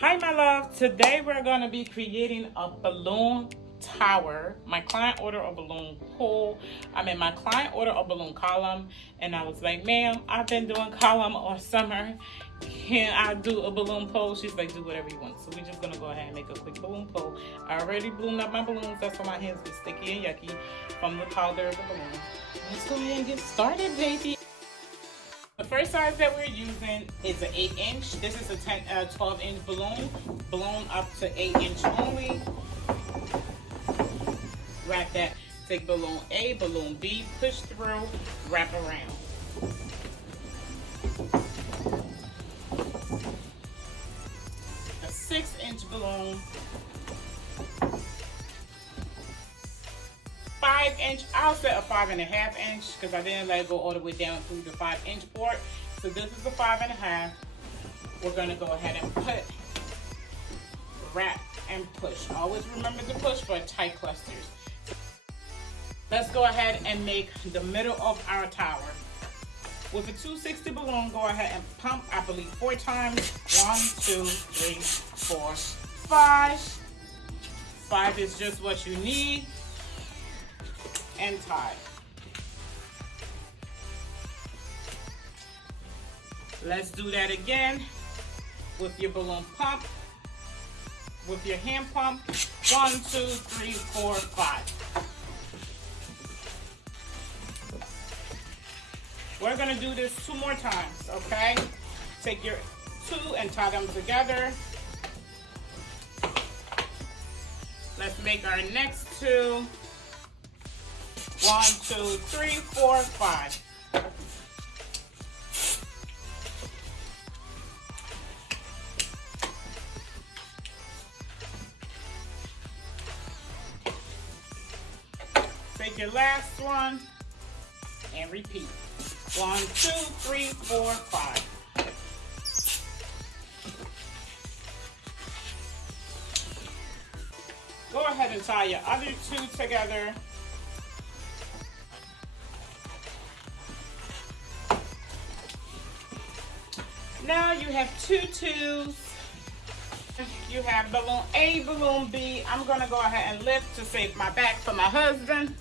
Hi my love, today we're going to be creating a balloon tower. My client ordered a balloon pole. My client ordered a balloon column, and I was like, ma'am, I've been doing column all summer. Can I do a balloon pole? She's like, do whatever you want. So we're just going to go ahead and make a quick balloon pole. I already ballooned up my balloons. That's why my hands get sticky and yucky from the powder of the balloon. Let's go ahead and get started, baby. The first size that we're using is an 8-inch. This is a 12-inch balloon, blown up to 8-inch only. Wrap that. Take balloon A, balloon B, push through, wrap around. A 6-inch balloon. 5-inch, I'll set a 5.5-inch because I didn't let it go all the way down through the 5-inch port. So this is a 5.5. We're gonna go ahead and put, wrap and push. Always remember to push for tight clusters. Let's go ahead and make the middle of our tower. With a 260 balloon, go ahead and pump, I believe 4 times. 1, 2, 3, 4, 5. 5 is just what you need. And tie. Let's do that again with your balloon pump, with your hand pump. 1, 2, 3, 4, 5. We're gonna do this 2 more times, okay? Take your 2 and tie them together. Let's make our next 2. 1, 2, 3, 4, 5. Take your last one and repeat. 1, 2, 3, 4, 5. Go ahead and tie your other 2 together. Now you have 2 2s. You have balloon A, balloon B. I'm going to go ahead and lift to save my back for my husband.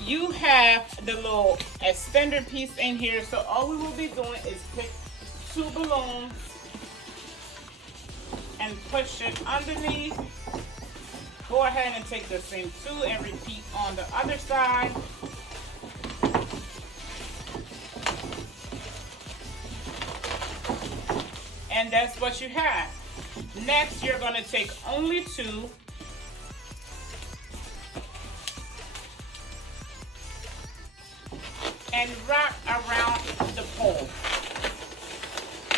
You have the little extender piece in here. So all we will be doing is pick 2 balloons and push it underneath. Go ahead and take the same 2 and repeat on the other side. And that's what you have. Next, you're going to take only 2. And wrap around the pole.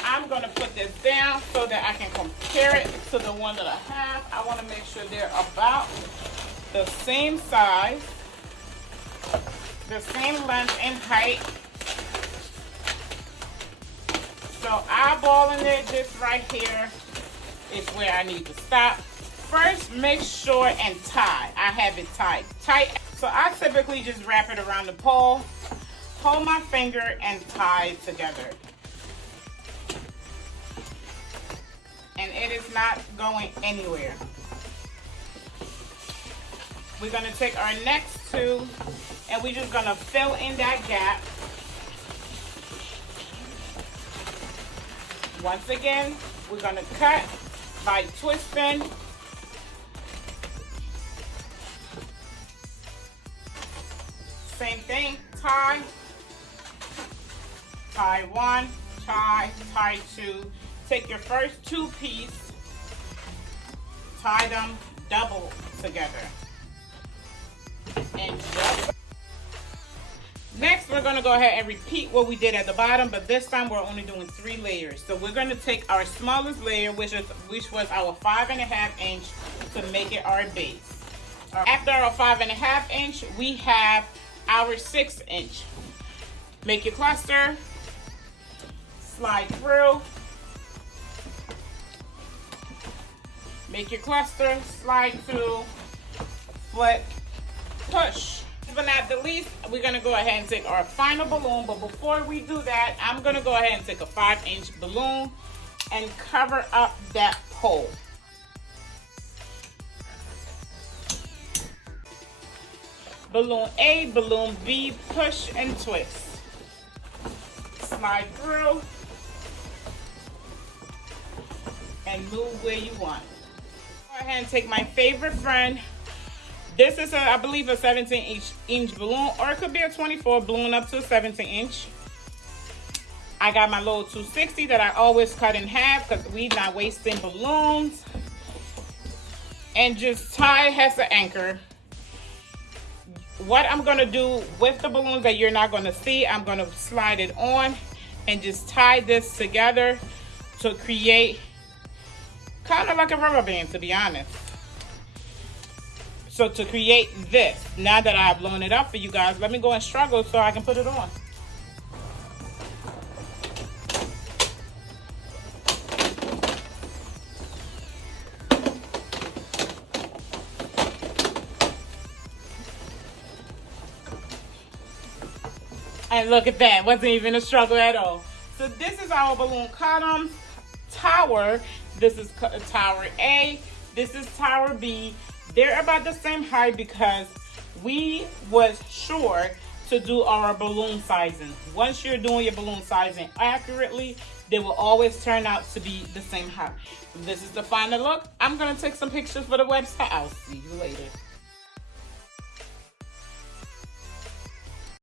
I'm going to put this down so that I can compare it to the one that I have. I want to make sure they're about the same size, the same length and height. So eyeballing it, this right here is where I need to stop. First, make sure and tie. I have it tied tight. So I typically just wrap it around the pole, hold my finger and tie it together. And it is not going anywhere. We're gonna take our next 2 and we're just gonna fill in that gap. Once again, we're going to cut by twisting. Same thing, tie. Tie 1, tie 2. Take your first 2 pieces, tie them double together. And double. Next, we're going to go ahead and repeat what we did at the bottom, but this time we're only doing 3 layers. So we're going to take our smallest layer, which was our 5.5-inch, to make it our base. After our 5.5-inch, we have our 6-inch. Make your cluster, slide through. Make your cluster, slide through, flip, push. But not the least, we're gonna go ahead and take our final balloon. But before we do that, I'm gonna go ahead and take a 5-inch balloon and cover up that pole. Balloon A, balloon B, push and twist. Slide through and move where you want. Go ahead and take my favorite friend. This is, I believe, a 17-inch balloon, or it could be a 24 balloon up to a 17-inch. I got my little 260 that I always cut in half because we're not wasting balloons. And just tie it as an anchor. What I'm gonna do with the balloons that you're not gonna see, I'm gonna slide it on and just tie this together to create kind of like a rubber band, to be honest. So to create this, now that I've blown it up for you guys, let me go and struggle so I can put it on. And look at that, wasn't even a struggle at all. So this is our balloon column tower. This is tower A, this is tower B. They're about the same height because we was sure to do our balloon sizing. Once you're doing your balloon sizing accurately, they will always turn out to be the same height. This is the final look. I'm gonna take some pictures for the website. I'll see you later.